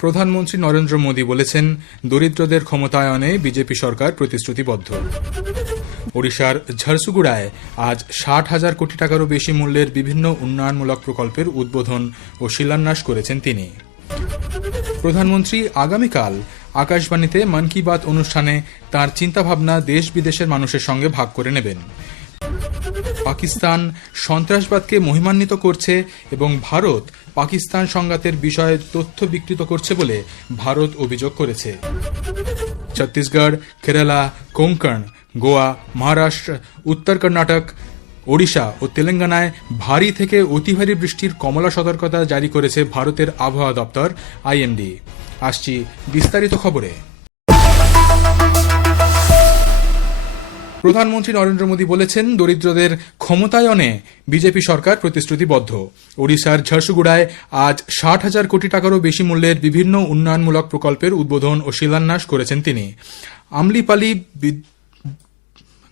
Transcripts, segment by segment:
প্রধানমন্ত্রী নরেন্দ্র মোদী বলেছেন, দরিদ্রদের ক্ষমতায়নে বিজেপি সরকার প্রতিশ্রুতিবদ্ধ। ওড়িশার ঝারসুগুড়ায় আজ ষাট হাজার কোটি টাকারও বেশি মূল্যের বিভিন্ন উন্নয়নমূলক প্রকল্পের উদ্বোধন ও শিলান্যাস করেছেন তিনি। প্রধানমন্ত্রী আগামীকাল আকাশবাণীতে মন কি বাত অনুষ্ঠানে তাঁর চিন্তাভাবনা দেশ বিদেশের মানুষের সঙ্গে ভাগ করে নেবেন। পাকিস্তান সন্ত্রাসবাদকে মহিমান্বিত করছে এবং ভারত পাকিস্তান সংঘাতের বিষয়ে তথ্য বিকৃত করছে বলে ভারত অভিযোগ করেছে। ছত্তিশগড়, কেরালা কোঙ্কণ গোয়া, মহারাষ্ট্র, উত্তর কর্ণাটক, ওড়িশা ও তেলেঙ্গানায় ভারী থেকে অতি ভারী বৃষ্টির কমলা সতর্কতা জারি করেছে ভারতের আবহাওয়া দপ্তর, আইএমডি। আসছি বিস্তারিত খবরে। প্রধানমন্ত্রী নরেন্দ্র মোদী বলেছেন, দরিদ্রদের ক্ষমতায়নে বিজেপি সরকার প্রতিশ্রুতিবদ্ধ। ওড়িশার ঝারসুগুড়ায় আজ ষাট হাজার কোটি টাকারও বেশি মূল্যের বিভিন্ন উন্নয়নমূলক প্রকল্পের উদ্বোধন ও শিলান্যাস করেছেন তিনি। আমলিপালি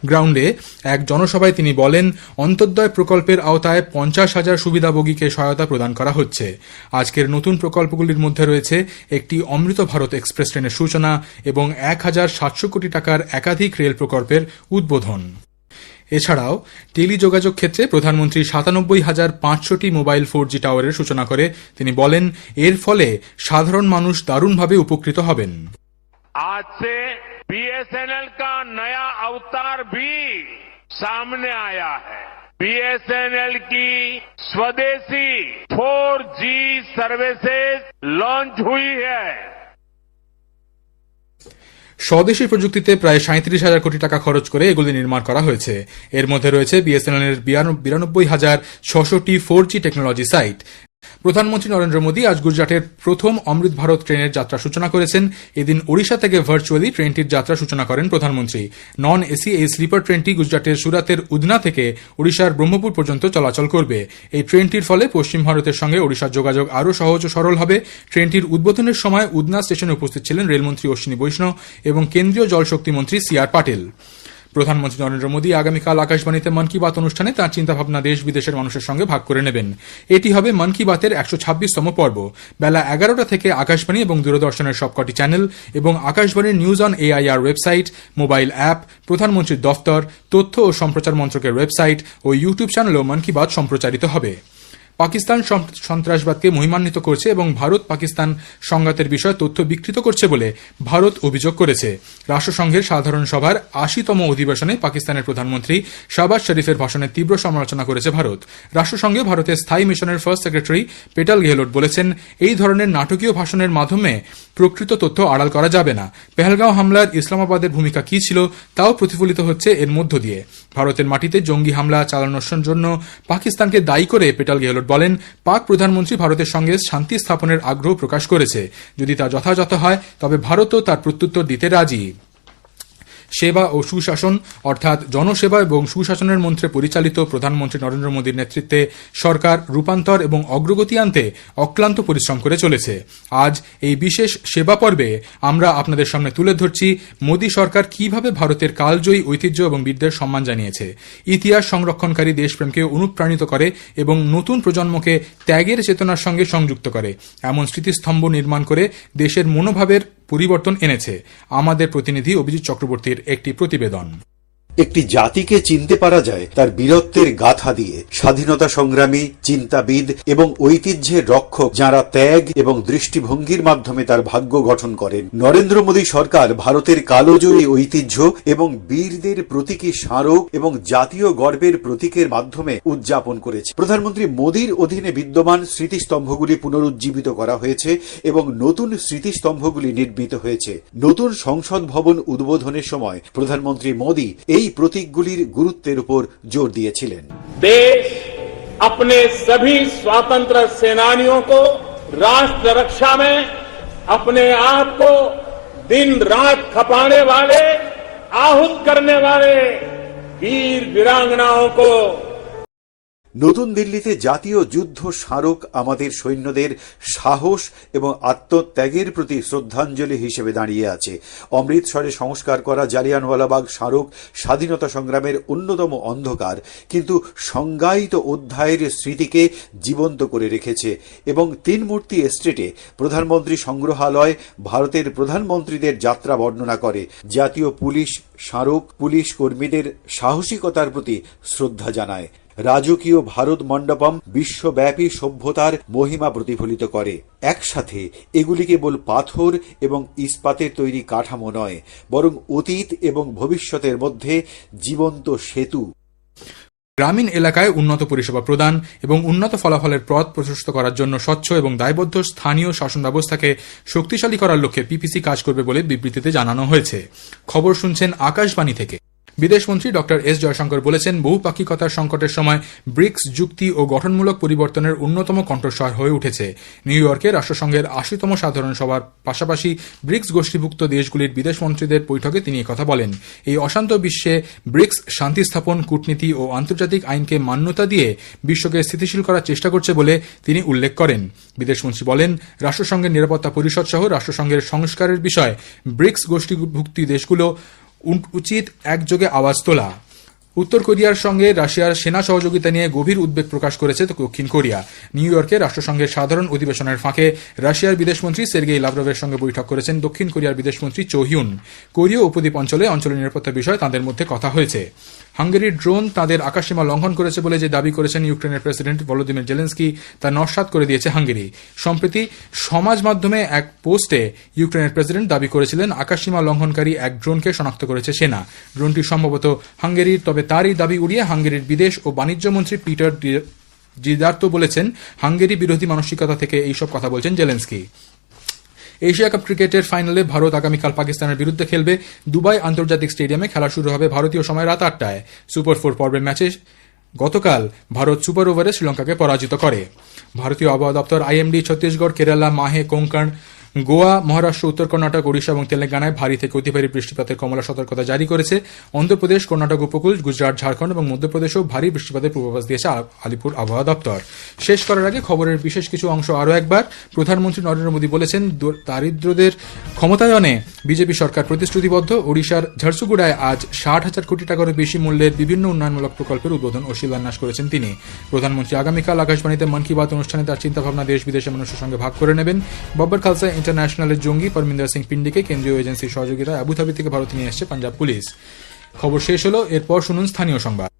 গ্রাউন্ডে এক জনসভায় তিনি বলেন, অন্তর্দয় প্রকল্পের আওতায় পঞ্চাশ হাজার সুবিধাভোগীকে সহায়তা প্রদান করা হচ্ছে। আজকের নতুন প্রকল্পগুলির মধ্যে রয়েছে একটি অমৃত ভারত এক্সপ্রেস ট্রেনের সূচনা এবং এক হাজার সাতশো কোটি টাকার একাধিক রেল প্রকল্পের উদ্বোধন। এছাড়াও, টেলিযোগাযোগ ক্ষেত্রে প্রধানমন্ত্রী সাতানব্বই হাজার পাঁচশোটি মোবাইল ফোর জি টাওয়ারের সূচনা করে তিনি বলেন, এর ফলে সাধারণ মানুষ দারুণভাবে উপকৃত হবেন। আজ সে বিএসএনএল কাজ নয়া अवतार भी सामने आया है बीएसएनएल की स्वदेशी 4G सर्विसेज लॉन्च हुई है স্বদেশী প্রযুক্তিতে প্রায় সাঁত্রিশ হাজার কোটি টাকা খরচ করে এগুলি নির্মাণ করা হয়েছে এর মধ্যে রয়েছে বিএসএনএল এর বিরানব্বই হাজার ছশোটি ফোর জি টেকনোলজি সাইট প্রধানমন্ত্রী নরেন্দ্র মোদী আজ গুজরাটের প্রথম অমৃত ভারত ট্রেনের যাত্রা সূচনা করেছেন। এদিন ওড়িশা থেকে ভার্চুয়ালি ট্রেনটির যাত্রা সূচনা করেন প্রধানমন্ত্রী। নন এসি এই স্লিপার ট্রেনটি গুজরাটের সুরাতের উদনা থেকে ওড়িশার ব্রহ্মপুর পর্যন্ত চলাচল করবে। এই ট্রেনটির ফলে পশ্চিম ভারতের সঙ্গে ওড়িশার যোগাযোগ আরও সহজ ও সরল হবে। ট্রেনটির উদ্বোধনের সময় উদনা স্টেশনে উপস্থিত ছিলেন রেলমন্ত্রী অশ্বিনী বৈষ্ণব এবং কেন্দ্রীয় জলশক্তি মন্ত্রী সি আর পাটিল। প্রধানমন্ত্রী নরেন্দ্র মোদী আগামীকাল আকাশবাণীতে মন কি বাত অনুষ্ঠানে তাঁর চিন্তাভাবনা দেশ বিদেশের মানুষের সঙ্গে ভাগ করে নেবেন। এটি হবে মন কি বাতের একশো ছাব্বিশতম পর্ব। বেলা এগারোটা থেকে আকাশবাণী এবং দূরদর্শনের সবকটি চ্যানেল এবং আকাশবাণীর news on AIR website, mobile app, প্রধানমন্ত্রীর দফতর, তথ্য ও সম্প্রচার মন্ত্রকের ওয়েবসাইট ও ইউটিউব চ্যানেলেও মন কি বাত সম্প্রচারিত হবে। পাকিস্তান সন্ত্রাসবাদকে মহিমান্বিত করছে এবং ভারত পাকিস্তান সংঘাতের বিষয়ে তথ্য বিকৃত করছে বলে ভারত অভিযোগ করেছে। রাষ্ট্রসংঘের সাধারণ সভার আশিতম অধিবেশনে পাকিস্তানের প্রধানমন্ত্রী শাহবাজ শরীফের ভাষণের তীব্র সমালোচনা করেছে ভারত। রাষ্ট্রসংঘে ভারতের স্থায়ী মিশনের ফার্স্ট সেক্রেটারি পেটাল গেহলোট বলেছেন, এই ধরনের নাটকীয় ভাষণের মাধ্যমে প্রকৃত তথ্য আড়াল করা যাবে না। পেহেলগাঁও হামলার ইসলামাবাদের ভূমিকা কি ছিল তাও প্রতিফলিত হচ্ছে এর মধ্য দিয়ে। ভারতের মাটিতে জঙ্গি হামলা চালানোর জন্য পাকিস্তানকে দায়ী করে পেটাল গেহলোট বলেন, পাক প্রধানমন্ত্রী ভারতের সঙ্গে শান্তি স্থাপনের আগ্রহ প্রকাশ করেছে। যদি তা যথাযথ হয়, তবে ভারতও তার প্রত্যুত্তর দিতে রাজি। সেবা ও সুশাসন, অর্থাৎ জনসেবা এবং সুশাসনের মন্ত্রে পরিচালিত প্রধানমন্ত্রী নরেন্দ্র মোদীর নেতৃত্বে সরকার রূপান্তর এবং অগ্রগতি আনতে অক্লান্ত পরিশ্রম করে চলেছে। আজ এই বিশেষ সেবা পর্বে আমরা আপনাদের সামনে তুলে ধরছি মোদী সরকার কীভাবে ভারতের কালজয়ী ঐতিহ্য এবং বীরদের সম্মান জানিয়েছে। ইতিহাস সংরক্ষণকারী দেশপ্রেমকে অনুপ্রাণিত করে এবং নতুন প্রজন্মকে ত্যাগের চেতনার সঙ্গে সংযুক্ত করে। এমন স্মৃতিস্তম্ভ নির্মাণ করে দেশের মনোভাবের পরিবর্তন এনেছে। আমাদের প্রতিনিধি অভিজিৎ চক্রবর্তীর একটি প্রতিবেদন। একটি জাতিকে চিনতে পারা যায় তার বীরত্বের গাথা দিয়ে। স্বাধীনতা সংগ্রামী, চিন্তাবিদ এবং ঐতিহ্যের রক্ষক যারা ত্যাগ এবং দৃষ্টিভঙ্গির মাধ্যমে তার ভাগ্য গঠন করেন। নরেন্দ্র মোদী সরকার ভারতের কালোজয়ী ঐতিহ্য এবং বীরদের প্রতীকী স্মারক এবং জাতীয় গর্বের প্রতীকের মাধ্যমে উদযাপন করেছে। প্রধানমন্ত্রী মোদীর অধীনে বিদ্যমান স্মৃতিস্তম্ভগুলি পুনরুজ্জীবিত করা হয়েছে এবং নতুন স্মৃতিস্তম্ভগুলি নির্মিত হয়েছে। নতুন সংসদ ভবন উদ্বোধনের সময় প্রধানমন্ত্রী মোদী এই প্রতীকগুলির গুরুত্বের উপর জোর দিয়েছিলেন देश अपने सभी स्वतंत्र सेनानियों को राष्ट्र रक्षा में अपने आप को दिन रात खपाने वाले आहूत करने वाले वीर वीरांगनाओं को নতুন দিল্লিতে জাতীয় যুদ্ধ স্মারক আমাদের সৈন্যদের সাহস এবং আত্মত্যাগের প্রতি শ্রদ্ধাঞ্জলি হিসেবে দাঁড়িয়ে আছে। অমৃতসরে সংস্কার করা জালিয়ানওয়ালাবাগ স্মারক স্বাধীনতা সংগ্রামের অন্যতম অন্ধকার, কিন্তু সংজ্ঞায়িত অধ্যায়ের স্মৃতিকে জীবন্ত করে রেখেছে এবং তিন মূর্তি এস্টেটে প্রধানমন্ত্রী সংগ্রহালয় ভারতের প্রধানমন্ত্রীদের যাত্রা বর্ণনা করে। জাতীয় পুলিশ স্মারক পুলিশ কর্মীদের সাহসিকতার প্রতি শ্রদ্ধা জানায়। রাজকীয় ভারত মণ্ডপম বিশ্বব্যাপী সভ্যতার মহিমা প্রতিফলিত করে। একসাথে এগুলি কেবল পাথর এবং ইস্পাতের তৈরি কাঠামো নয়, বরং অতীত এবং ভবিষ্যতের মধ্যে জীবন্ত সেতু। গ্রামীণ এলাকায় উন্নত পরিষেবা প্রদান এবং উন্নত ফলাফলের পথ প্রশস্ত করার জন্য স্বচ্ছ এবং দায়বদ্ধ স্থানীয় শাসন ব্যবস্থাকে শক্তিশালী করার লক্ষ্যে পিপিসি কাজ করবে বলে বিবৃতিতে জানানো হয়েছে। খবর শুনছেন আকাশবাণী থেকে। বিদেশমন্ত্রী ডক্টর এস জয়শঙ্কর বলেছেন, বহুপাক্ষিকতার সংকটের সময় ব্রিক্স যুক্তি ও গঠনমূলক পরিবর্তনের অন্যতম কণ্ঠস্বর হয়ে উঠেছে। নিউ ইয়র্কে রাষ্ট্রসংঘের আশিতম সাধারণ সভার পাশাপাশি ব্রিক্স গোষ্ঠীভুক্ত দেশগুলির বিদেশমন্ত্রীদের বৈঠকে তিনি কথা বলেন, এই অশান্ত বিশ্বে ব্রিক্স শান্তি স্থাপন, কূটনীতি ও আন্তর্জাতিক আইনকে মান্যতা দিয়ে বিশ্বকে স্থিতিশীল করার চেষ্টা করছে বলে তিনি উল্লেখ করেন। বিদেশমন্ত্রী বলেন, রাষ্ট্রসংঘের নিরাপত্তা পরিষদ সহ রাষ্ট্রসংঘের সংস্কারের বিষয়ে ব্রিক্স গোষ্ঠীভুক্তি দেশগুলো উচিত একযোগে আওয়াজ তোলা। উত্তর কোরিয়ার সঙ্গে রাশিয়ার সেনা সহযোগিতা নিয়ে গভীর উদ্বেগ প্রকাশ করেছে দক্ষিণ কোরিয়া। নিউ ইয়র্কে রাষ্ট্রসংঘের সাধারণ অধিবেশনের ফাঁকে রাশিয়ার বিদেশমন্ত্রী সের্গেই লাভরভের সঙ্গে বৈঠক করেছেন দক্ষিণ কোরিয়ার বিদেশমন্ত্রী চোহিউন কোরীয় উপদ্বীপ অঞ্চলে অঞ্চলের নিরাপত্তা বিষয়ে তাদের মধ্যে কথা হয়েছে। হাঙ্গেরির ড্রোন তাদের আকাশসীমা লঙ্ঘন করেছে বলে যে দাবি করেছেন ইউক্রেনের প্রেসিডেন্ট ভলোদিমির জেলেন্সকি, তা নস্বাত করে দিয়েছে হাঙ্গেরি। সম্প্রতি সমাজ মাধ্যমে এক পোস্টে ইউক্রেনের প্রেসিডেন্ট দাবি করেছিলেন, আকাশসীমা লঙ্ঘনকারী এক ড্রোনকে শনাক্ত করেছে সেনা। ড্রোনটি সম্ভবত হাঙ্গেরির, তবে তারই দাবি উড়িয়ে হাঙ্গেরির বিদেশ ও বাণিজ্য মন্ত্রী পিটার জিদার্তো বলেছেন, হাঙ্গেরি বিরোধী মানসিকতা থেকে এইসব কথা বলছেন জেলেন্সকি। এশিয়া কাপ ক্রিকেটের ফাইনালে ভারত আগামীকাল পাকিস্তানের বিরুদ্ধে খেলবে। দুবাই আন্তর্জাতিক স্টেডিয়ামে খেলা শুরু হবে ভারতীয় সময় রাত আটটায়। সুপার ফোর পর্বের ম্যাচে গতকাল ভারত সুপার ওভারে শ্রীলঙ্কাকে পরাজিত করে। ভারতীয় আবহাওয়া দপ্তর আইএমডি, ছত্তিশগড়, কেরালা, মাহে কোঙ্কণ গোয়া, মহারাষ্ট্র, উত্তর কর্ণাটক, ওড়িশা এবং তেলেঙ্গানায় ভারী থেকে অতি ভারী বৃষ্টিপাতের কমলা সতর্কতা জারি করেছে। অন্ধ্রপ্রদেশ, কর্ণাটক, উপকূল, গুজরাট, ঝাড়খণ্ড এবং মধ্যপ্রদেশেও ভারী বৃষ্টিপাতের পূর্বাভাস দিয়েছে আলিপুর আবহাওয়া দপ্তর। শেষ করার আগে খবরের বিশেষ কিছু অংশ আরও একবার। প্রধানমন্ত্রী নরেন্দ্র মোদী বলেছেন দারিদ্রদের ক্ষমতায়নে বিজেপি সরকার প্রতিশ্রুতিবদ্ধ। ওড়িশার ঝারসুগুড়ায় আজ ষাট হাজার কোটি টাকারও বেশি মূল্যের বিভিন্ন উন্নয়নমূলক প্রকল্পের উদ্বোধন ও শিলান্যাস করেছেন তিনি। প্রধানমন্ত্রী আগামীকাল আকাশবাণীতে মন কি বাত অনুষ্ঠানে তার চিন্তাভাবনা দেশ বিদেশের মানুষের সঙ্গে ভাগ করে নেবেন। বব্বর খালসা ইন্টারন্যাশনালের জঙ্গি পরমিন্দর সিং পিন্ডিকে কেন্দ্রীয় এজেন্সির সহযোগিতায় আবুধাবি থেকে ভারতে নিয়ে এসেছে পাঞ্জাব পুলিশ। খবর শেষ হলো, এরপর শুনুন স্থানীয় সংবাদ।